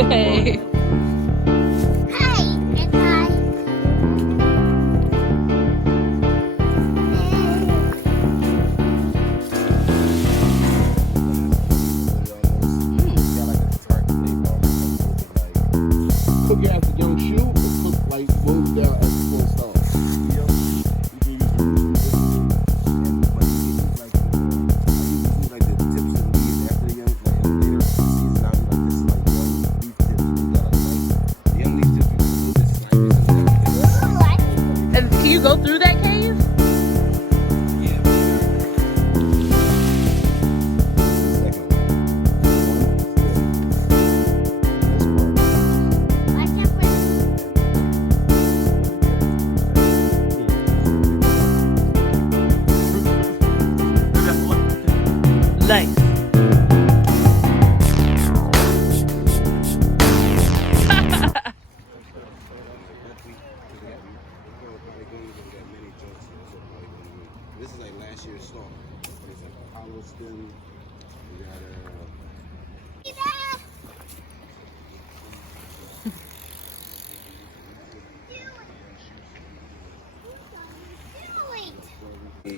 Hey. Cook it as a young shoe, or cook like rolled down as a full star. You can use like the tips of the leaves after the young, like later season. I'll be like this is like young leaf tips. You got like the young leaf tips. You can this And can you go through that cave? Nice. This is like last year's stock. It's like hollow stem. We got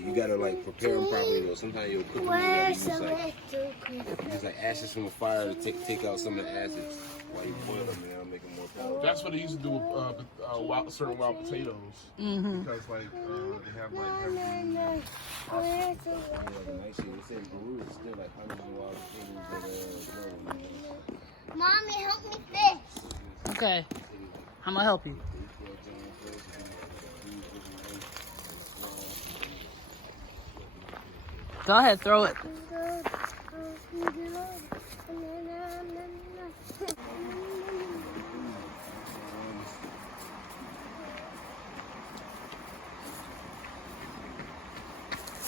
you gotta like prepare them properly though. Sometimes you'll cook them and use like ashes from a fire to take out some of the acids while you boil them, and make them more palatable. That's what they used to do with certain wild potatoes. Because like they have like heavy. Nice shit. They say Peru is still like hundreds of wild potatoes that Mommy, help me fish. Okay. I'm gonna help you. Go ahead, throw it.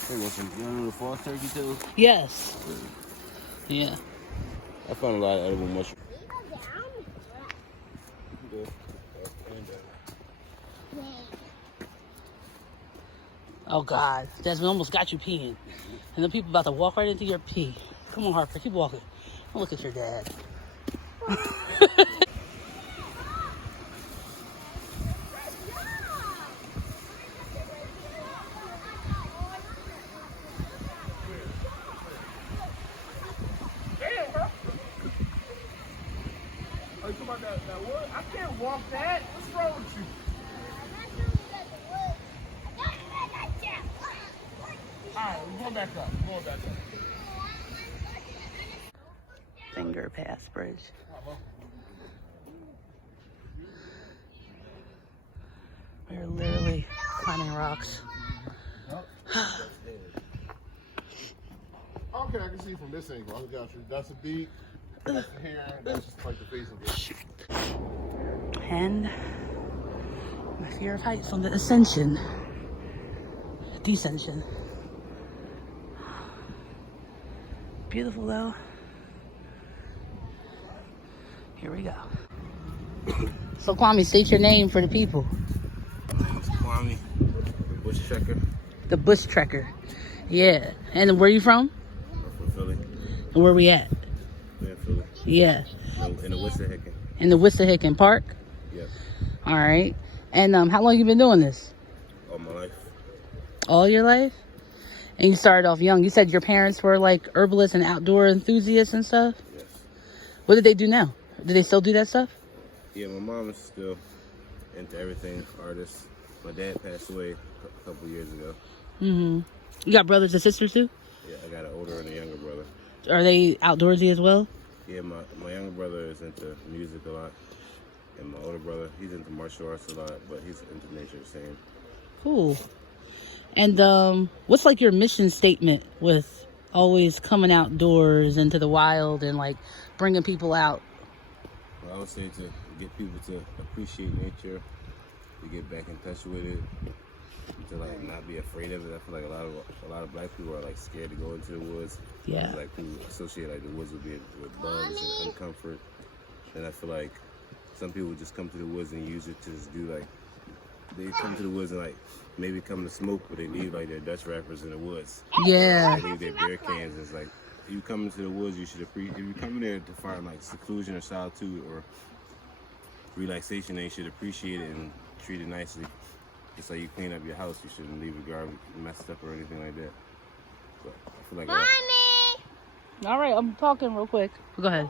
Hey, listen, you know the false turkey too? Yes. Yeah. I found a lot of edible mushrooms. Oh God, Desmond almost got you peeing, and the people about to walk right into your pee. Come on, Harper, keep walking. Don't look at your dad. Are you talking about that wood? I can't walk that. What's wrong with you? Alright, we're going back up. We're going back up. Finger Pass Bridge. We're literally climbing rocks. Okay, I can see from this angle. I got you. That's a beak. That's the hair. That's just like the face of it. And my fear of heights on the ascension. Descension. Beautiful though. Here we go. So Kwame, state your name for the people. My name is Kwame The Bush Treker. The Bush Treker. Yeah. And where are you from? I'm from Philly. And where we at? We're in Philly. Yeah. In the Wissahickon. In the Wissahickon Park? Yep. All right. And how long you been doing this? All my life. All your life? And you started off young. You said your parents were like herbalists and outdoor enthusiasts and stuff? Yes. What do they do now? Do they still do that stuff? Yeah, my mom is still into everything, artist. My dad passed away a couple years ago. Mm-hmm. You got brothers and sisters too? Yeah, I got an older and a younger brother. Are they outdoorsy as well? Yeah, my younger brother is into music a lot. And my older brother, he's into martial arts a lot, but he's into nature the same. Cool. And what's like your mission statement with always coming outdoors into the wild and like bringing people out? Well, I would say to get people to appreciate nature, to get back in touch with it, to like not be afraid of it. I feel like a lot of black people are like scared to go into the woods. Yeah. Like who associate like the woods with being with bugs and uncomfort. And I feel like some people just come to the woods and use it to just do like they come to the woods and like maybe come to smoke, but they leave like their Dutch wrappers in the woods. Yeah. They leave their beer cans. It's like if you come into the woods, you should appreciate. If you come there to find like seclusion or solitude or relaxation, then you should appreciate it and treat it nicely. Just like you clean up your house, you shouldn't leave your garbage messed up or anything like that. But I feel like Mommy! All right, I'm talking real quick. Go ahead.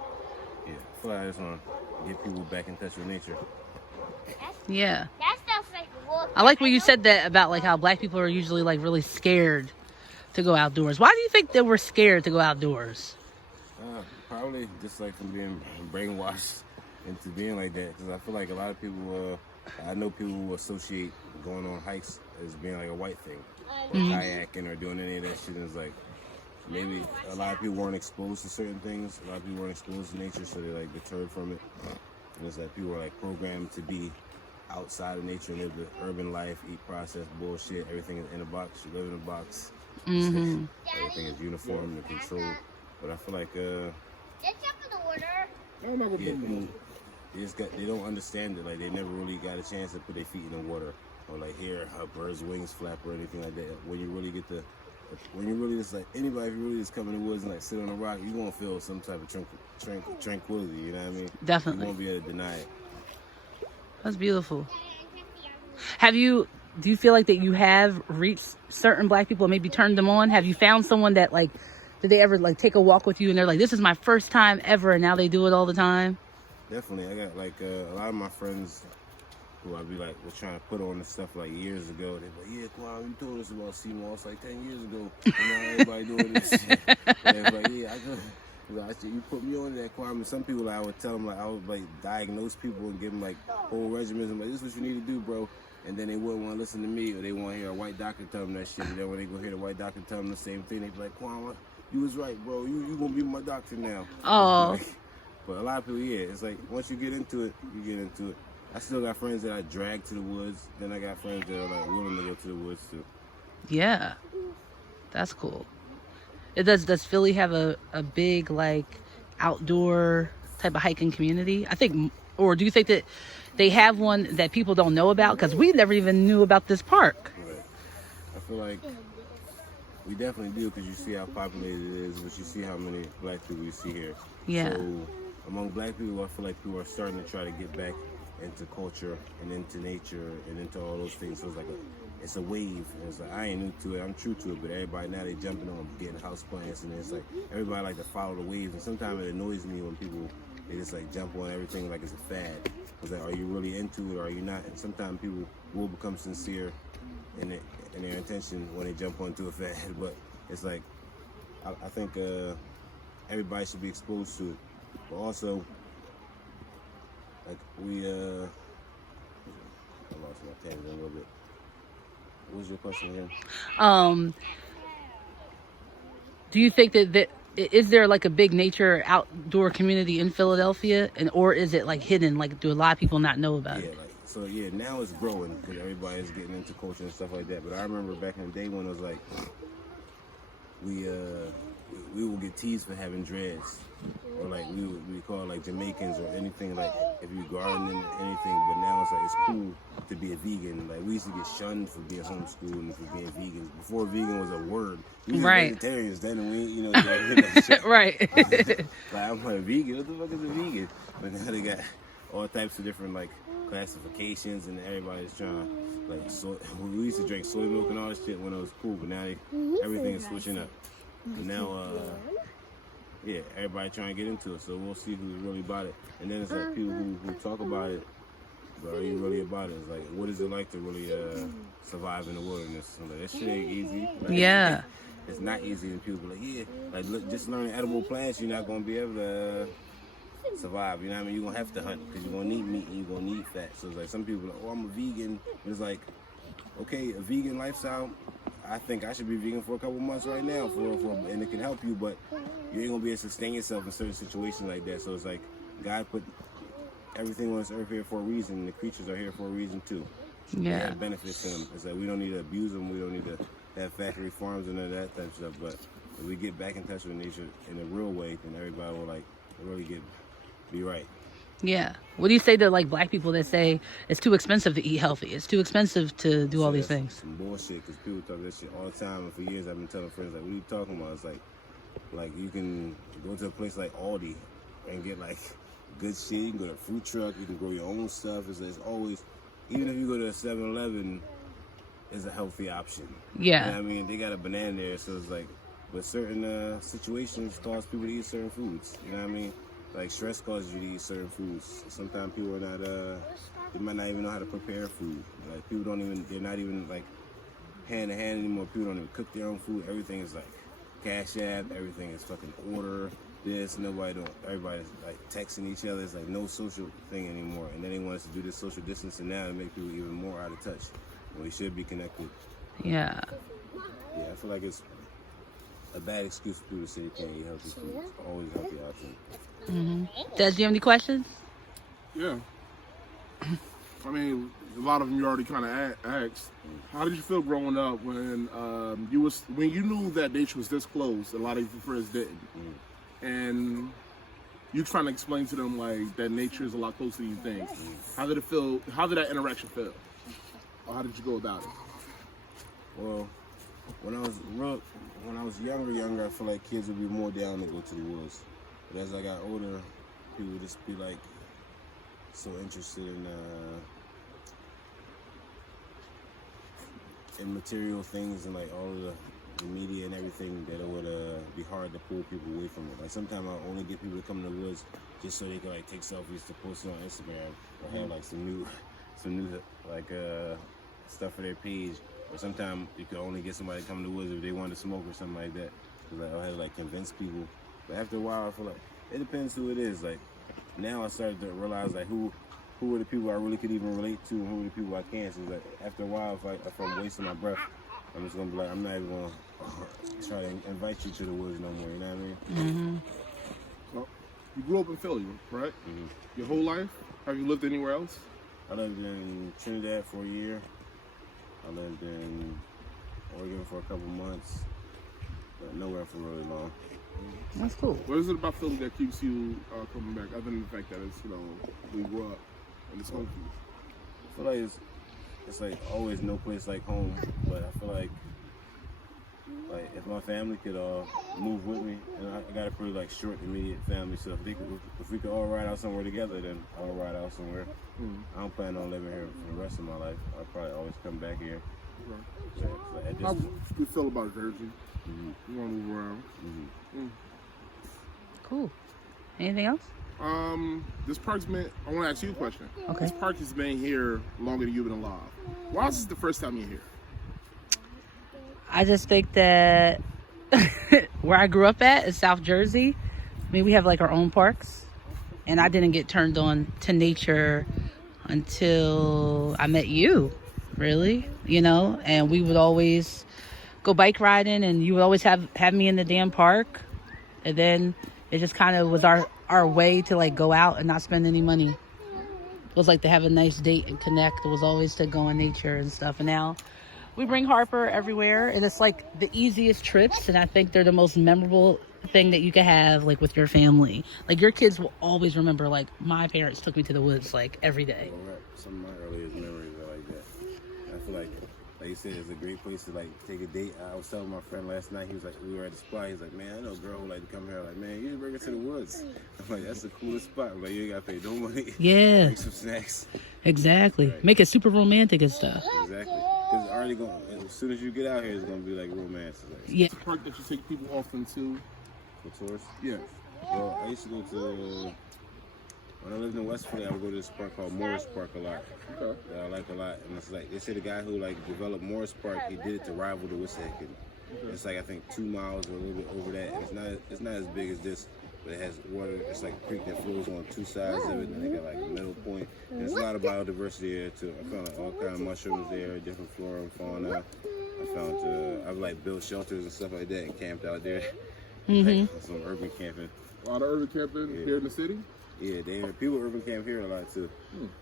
yeah, I feel like I just want to get people back in touch with nature. Yeah. That stuff's like wood. I like what you said that about like how black people are usually like really scared to go outdoors. Why do you think that we're scared to go outdoors? Probably just like from being brainwashed into being like that. Because I feel like a lot of people, I know people who associate going on hikes as being like a white thing. Or kayaking or doing any of that shit. And it's like, maybe a lot of people weren't exposed to certain things. A lot of people weren't exposed to nature, so they're like deterred from it. And it's like people are like programmed to be outside of nature and live the urban life, eat processed bullshit. Everything is in a box. You live in a box. Everything is uniform and controlled. But I feel like Let's jump in the water. I'm not gonna yeah, move. they don't understand it. Like they never really got a chance to put their feet in the water or like hear a bird's wings flap or anything like that. When you really get when you really just like anybody, if you really just come in the woods and like sit on a rock, you're gonna feel some type of tranquility. You know what I mean? Definitely. You won't be able to deny it. That's beautiful. Do you feel like that you have reached certain black people and maybe turned them on? Have you found someone that like, did they ever like take a walk with you and they're like, this is my first time ever, and now they do it all the time? Definitely. I got like a lot of my friends who I be like was trying to put on this stuff like years ago. They're like, yeah, Kwame, you told us about sea moss like 10 years ago. And now everybody doing this shit. And they're like, yeah, I said, you put me on that, Kwame. Some people I would tell them like I would like diagnose people and give them like whole regimens. I'm like, this is what you need to do, bro. And then they wouldn't want to listen to me, or they want to hear a white doctor tell them that shit. And then when they go hear the white doctor tell them the same thing, they be like, Kwame, you was right, bro. You gonna be my doctor now. Oh. But a lot of people, yeah, it's like once you get into it, you get into it. I still got friends that I drag to the woods. Then I got friends that are like willing to go to the woods too. Yeah. That's cool. Does Philly have a big like outdoor type of hiking community? I think, or do you think that they have one that people don't know about? Because we never even knew about this park. Right. I feel like we definitely do, because you see how populated it is, but you see how many black people you see here. Yeah. So among black people, I feel like people are starting to try to get back into culture and into nature and into all those things. So it's like it's a wave. And it's like, I ain't new to it, I'm true to it, but everybody now they jumping on getting house plants, and it's like everybody like to follow the waves. And sometimes it annoys me when people they just like jump on everything like it's a fad. It's like, are you really into it or are you not? And sometimes people will become sincere in their intention when they jump onto a fad. But it's like I think everybody should be exposed to it. But also, like I lost my tangent a little bit. What was your question again? Do you think that is there like a big nature outdoor community in Philadelphia, or is it like hidden? Like, do a lot of people not know about it? So now it's growing because everybody's getting into culture and stuff like that. But I remember back in the day when it was like we would get teased for having dreads, or like we call it like Jamaicans or anything, like if you garden and anything. But now it's like it's cool to be a vegan. Like we used to get shunned for being homeschooled and for being vegans before vegan was a word. We were vegetarians then, and we Right. Like I'm like, vegan. What the fuck is a vegan? But now they got all types of different like classifications, and everybody's trying to like we used to drink soy milk and all this shit when it was cool, but now everything is switching up. And now everybody trying to get into it, so we'll see who's really about it. And then it's like people who talk about it, but are you really about it? It's like, what is it like to really survive in the wilderness? I'm like, that shit ain't easy. Like, yeah. It's not easy, and people be like, like look, just learning edible plants, you're not gonna be able to survive. You know what I mean? You're gonna have to hunt because you're gonna need meat and you're gonna need fat. So it's like some people are like, oh, I'm a vegan. But it's like, okay, a vegan lifestyle, I think I should be vegan for a couple months right now, and it can help you, but you ain't gonna be able to sustain yourself in certain situations like that. So it's like God put everything on this earth here for a reason, and the creatures are here for a reason too. Yeah. They have benefits to them. It's like we don't need to abuse them. We don't need to have factory farms and all that type of stuff. But if we get back in touch with nature in a real way, then everybody will like really be right. Yeah. What do you say to like black people that say it's too expensive to eat healthy? It's too expensive to do all these things. Some bullshit, because people talk that shit all the time. And for years I've been telling friends, like, what are you talking about? It's like, Like you can go to a place like Aldi and get like good shit. You can go to a fruit truck. You can grow your own stuff. It's always, even if you go to a 7-Eleven, it's a healthy option. Yeah. You know what I mean? They got a banana there, so it's like, but certain situations cause people to eat certain foods. You know what I mean? Like stress causes you to eat certain foods. Sometimes people are not, they might not even know how to prepare food. Like people don't even, they're not even like hand to hand anymore. People don't even cook their own food. Everything is like Cash App. Everything is fucking order. This, everybody's like texting each other. It's like no social thing anymore. And then they want us to do this social distancing now to make people even more out of touch. And we should be connected. Yeah. Yeah, I feel like it's a bad excuse for people to say you can't eat healthy food. It's always a healthy option. Des, do you have any questions? Yeah. I mean, a lot of them you already kind of asked. How did you feel growing up when you knew that nature was this close? A lot of your friends didn't, and you trying to explain to them like that nature is a lot closer than you think. How did it feel? How did that interaction feel? Or how did you go about it? Well, when I was younger, I feel like kids would be more down to go to the woods. But as I got older, people would just be like so interested in material things and like all of the media and everything that it would be hard to pull people away from it. Like sometimes I'll only get people to come to the woods just so they can like take selfies to post it on Instagram or have like some new like stuff for their page. Or sometimes you could only get somebody to come to the woods if they want to smoke or something like that. Cause like, I'll have to like convince people. But after a while, I feel like it depends who it is. Like now I started to realize like who are the people I really could even relate to and who are the people I can't. So like after a while, if I'm wasting my breath, I'm just gonna be like, I'm not even gonna try to invite you to the woods no more. You know what I mean? So, you grew up in Philly, correct? Your whole life? Have you lived anywhere else? I lived in Trinidad for a year. I lived in Oregon for a couple months, but nowhere for really long. That's cool. What is it about Philly that keeps you coming back, other than the fact that it's, we grew up and it's home for you? I feel like it's like always no place like home, but I feel like if my family could move with me, and I got a pretty like short immediate family, so if we could all ride out somewhere together, then I'll ride out somewhere. I don't plan on living here for the rest of my life. I'll probably always come back here. Yeah, so How do you feel about Jersey? You want to move around? Cool. Anything else? This park's been, I want to ask you a question. Okay. This park has been here longer than you've been alive. Why is this the first time you're here? I just think that where I grew up at is South Jersey. I mean, we have like our own parks, and I didn't get turned on to nature until I met you, really, and we would always go bike riding, and you would always have me in the damn park, and then it just kind of was our way to like go out and not spend any money. It was like to have a nice date and connect. It was always to go in nature and stuff, and now we bring Harper everywhere, and it's like the easiest trips, and I think they're the most memorable thing that you can have like with your family. Like your kids will always remember like my parents took me to the woods like every day. Right. Some of my earliest memories are like that. I feel like you said, it's a great place to like take a date. I was telling my friend last night, he was like, we were at the spot, he's like, man, I know a girl who like to come here. I'm like, man, you need to bring her to the woods. I'm like, that's the coolest spot. I'm like, you ain't gotta pay no money. Yeah. Make some snacks. Exactly. Right. Make it super romantic and stuff. Exactly. Because already going, as soon as you get out here, it's gonna be like romance. Like, Yeah. It's a park that you take people often to. for tourists. Yeah. Well, I used to go to, when I lived in West Philly, I would go to this park called Morris Park a lot. Okay. That I like a lot. And it's like, they say the guy who like developed Morris Park, he did it to rival the Wissahickon. It's like, I think 2 miles or a little bit over that. And it's not as big as this, but it has water. It's like a creek that flows on 2 sides of it, and they got like a middle point. And there's a lot of biodiversity there too. I found like all kind of mushrooms there, different flora and fauna. I found, I've like built shelters and stuff like that and camped out there. Like some urban camping. A lot of urban camping here in the city. Yeah, people urban camp here a lot too.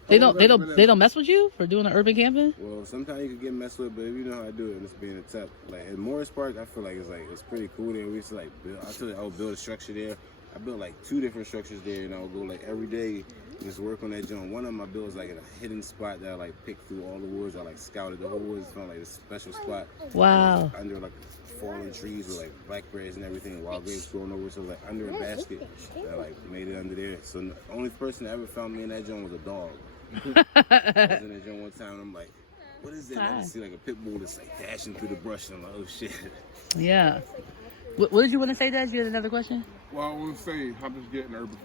They don't mess with you for doing the urban camping? Well, sometimes you can get messed with, but if you know how to do it, and it's being a tap. Like in Morris Park, I feel like it's pretty cool there. We used to like build. I would build a structure there. I built like 2 different structures there, and I would go like every day just work on that joint. One of my bills like in a hidden spot that I like picked through all the woods. I like scouted the whole woods, found like a special spot. Wow. Like, under like fallen trees with like blackberries and everything, wild grapes growing over. So like under a basket, I like made it under there. So the only person that ever found me in that joint was a dog. I was in that joint one time and I'm like, what is that? And I just see like a pit bull that's like dashing through the brush and I'm like, oh shit. Yeah. What did you want to say, Dad? You had another question? Well, I want to say, how did you get in urban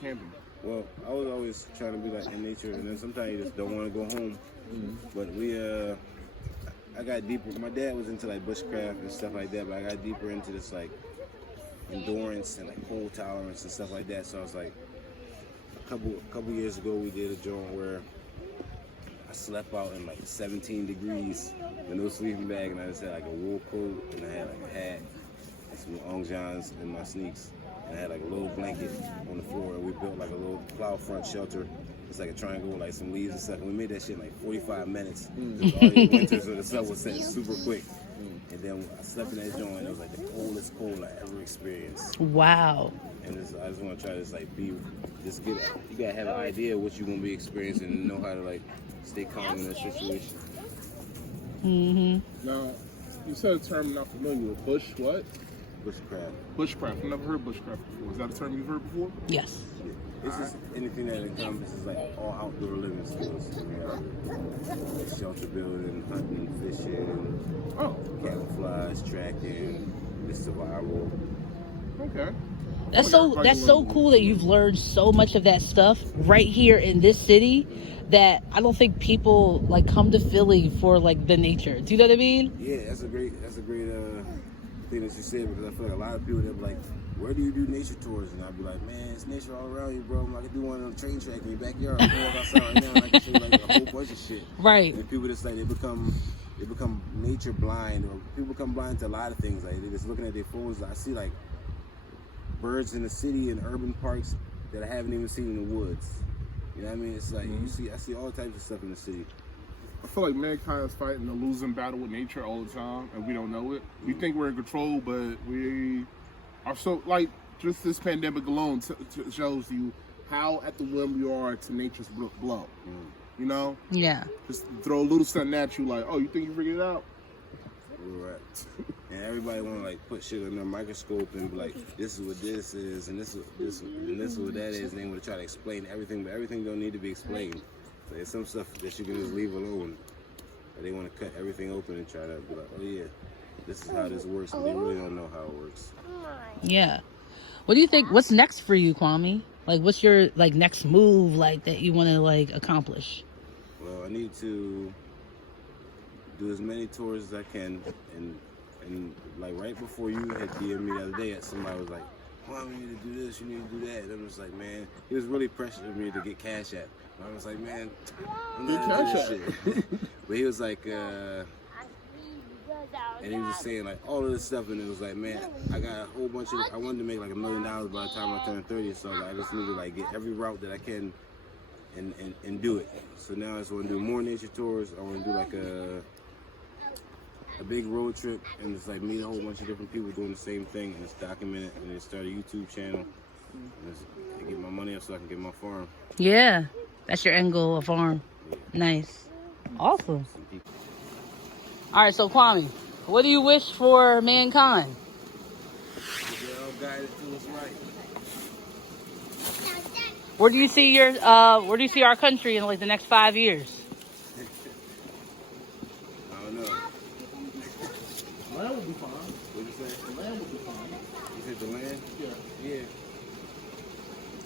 camping? Well, I was always trying to be like in nature, and then sometimes you just don't want to go home. But I got deeper. My dad was into like bushcraft and stuff like that, but I got deeper into this like endurance and like cold tolerance and stuff like that. So I was like, a couple years ago, we did a joint where I slept out in like 17 degrees with no sleeping bag, and I just had like a wool coat, and I had like a hat, and some long johns, and my sneaks, and I had like a little blanket on the floor, and we built like a little cloud front shelter. It's like a triangle with like some leaves and stuff, and we made that shit in like 45 minutes. Because all the winters when the sun was setting super quick. And then I slept in that joint, and it was like the coldest cold I ever experienced. Wow. And I just want to try to just like you gotta have an idea of what you're gonna be experiencing and know how to like stay calm in that situation. Now, you said a term I'm not familiar with. Bush what? Bushcraft. Bushcraft. I've never heard bushcraft before. Is that a term you've heard before? Yes. Yeah. This is anything that encompasses like all outdoor living skills. Like shelter building, hunting, fishing, camouflage, tracking, just survival. Okay. That's so cool that you've learned so much of that stuff right here in this city that I don't think people like come to Philly for like the nature. Do you know what I mean? Yeah, that's a great thing that you said, because I feel like a lot of people that be like, where do you do nature tours? And I'd be like, man, it's nature all around you, bro. I can do one on a train track in your backyard. I can walk outside right now and I can show you like a whole bunch of shit. Right. And people just like they become nature blind, or people become blind to a lot of things. Like they're just looking at their phones. I see like birds in the city and urban parks that I haven't even seen in the woods. You know what I mean? It's like I see all types of stuff in the city. I feel like mankind is fighting a losing battle with nature all the time, and we don't know it. We think we're in control, but we are so, like, just this pandemic alone shows you how at the whim we are to nature's blow. You know? Yeah. Just throw a little something at you, like, oh, you think you figured it out? Right. And everybody want to like put shit under a microscope and be like, this is what this is, and this is what that is, and they want to try to explain everything, but everything don't need to be explained. So there's some stuff that you can just leave alone, but they want to cut everything open and try to be like, oh yeah, this is how this works, but they really don't know how it works. Yeah. What do you think? What's next for you, Kwame? Like, what's your like next move like that you want to like accomplish? Well, I need to do as many tours as I can, and like right before you had DM'd me the other day, somebody was like, Kwame, you need to do this, you need to do that. And I was like, man, he was really pressuring me to get Cash App. I was like, man, I'm not into this shit. But he was like, and he was just saying like all of this stuff, and it was like, man, I got a whole bunch of, I wanted to make like $1 million by the time I turned 30, so like, I just need to like get every route that I can and do it. So now I just want to do more nature tours. I want to do like a big road trip and just like meet a whole bunch of different people doing the same thing and just document it and then start a YouTube channel and just get my money up so I can get my farm. Yeah, that's your end goal, a farm. Yeah. Nice. Awesome. All right, so Kwame, what do you wish for mankind? They're all guided to us right. Where do you see our country in like the next 5 years? I don't know. Land would be fine. What'd you say? The land would be fine. You said the land? Yeah.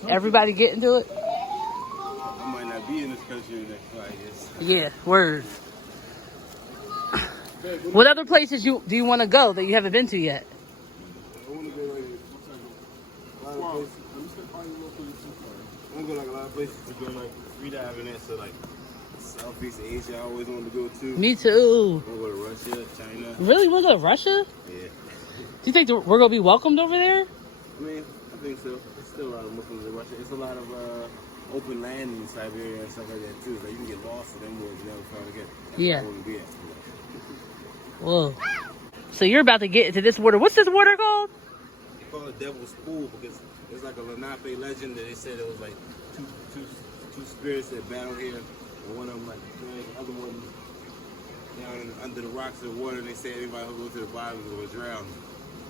Yeah. Everybody get into it? I might not be in this country in the next 5 years. Yeah, word. What other places do you want to go that you haven't been to yet? I want to go like a lot of places. I want to go like a lot of places to go like free diving at, so like Southeast Asia I always wanted to go to. Me too. I want to go to Russia, China. Really? Want to go to Russia? Yeah. Do you think we're going to be welcomed over there? I mean, I think so. There's still a lot of Muslims in Russia. It's a lot of open land in Siberia and stuff like that too. Like you can get lost in them woods and never find again. That's Yeah. where I want to be at. Whoa. So you're about to get into this water. What's this water called? They call it Devil's Pool because It's like a Lenape legend that they said it was like two spirits that battled here, and one of them like dragged the other one down under the rocks of the water. And they said anybody who goes to the bottom is gonna drown.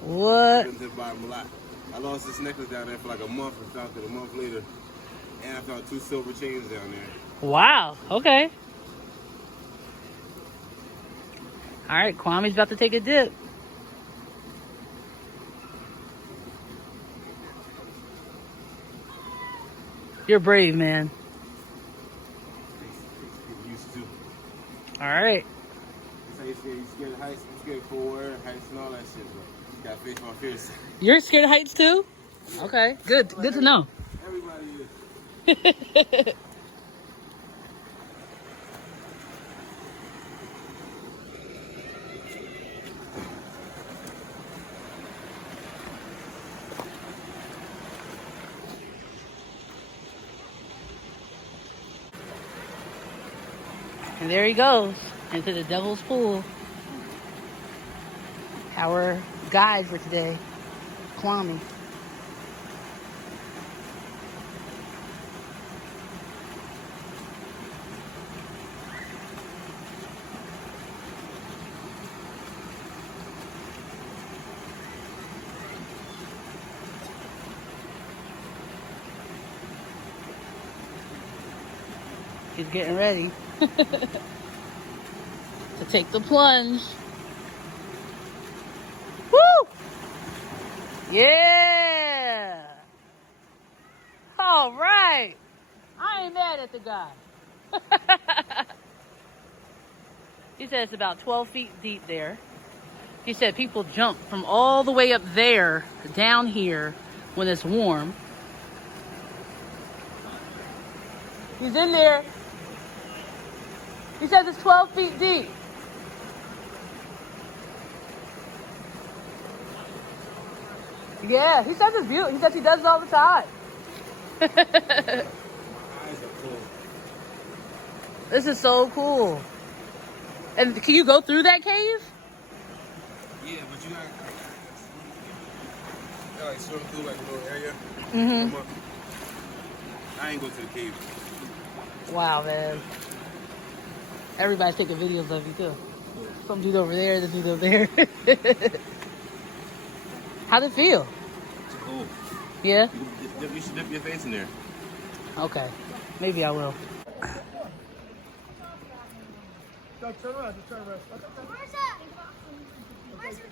What? I've been to the bottom a lot. I lost this necklace down there for like a month and found it a month later. And I found 2 silver chains down there. Wow. Okay. All right, Kwame's about to take a dip. You're brave, man. Get used to. All right. That's how you scared of heights, you scared of cold water, heights and all that shit, bro. You gotta face my fears. You're scared of heights too? Okay. Good. Good to know. Everybody is. And there he goes into the Devil's Pool. Our guide for today, Kwame. He's getting ready to take the plunge. Woo! Yeah! All right. I ain't mad at the guy. He said it's about 12 feet deep there. He said people jump from all the way up there down here when it's warm. He's in there. He says it's 12 feet deep. Yeah, he says it's beautiful. He says he does it all the time. My eyes are cold. This is so cool. And can you go through that cave? Yeah, but you gotta like swim through like a little area. Mm-hmm. I ain't go to the cave. Wow, man. Everybody's taking videos of you, too. Some dude over there, the dude over there. How'd it feel? It's cold. Yeah? You should dip your face in there. Okay. Maybe I will. Turn around, turn around. Where's that? Where's the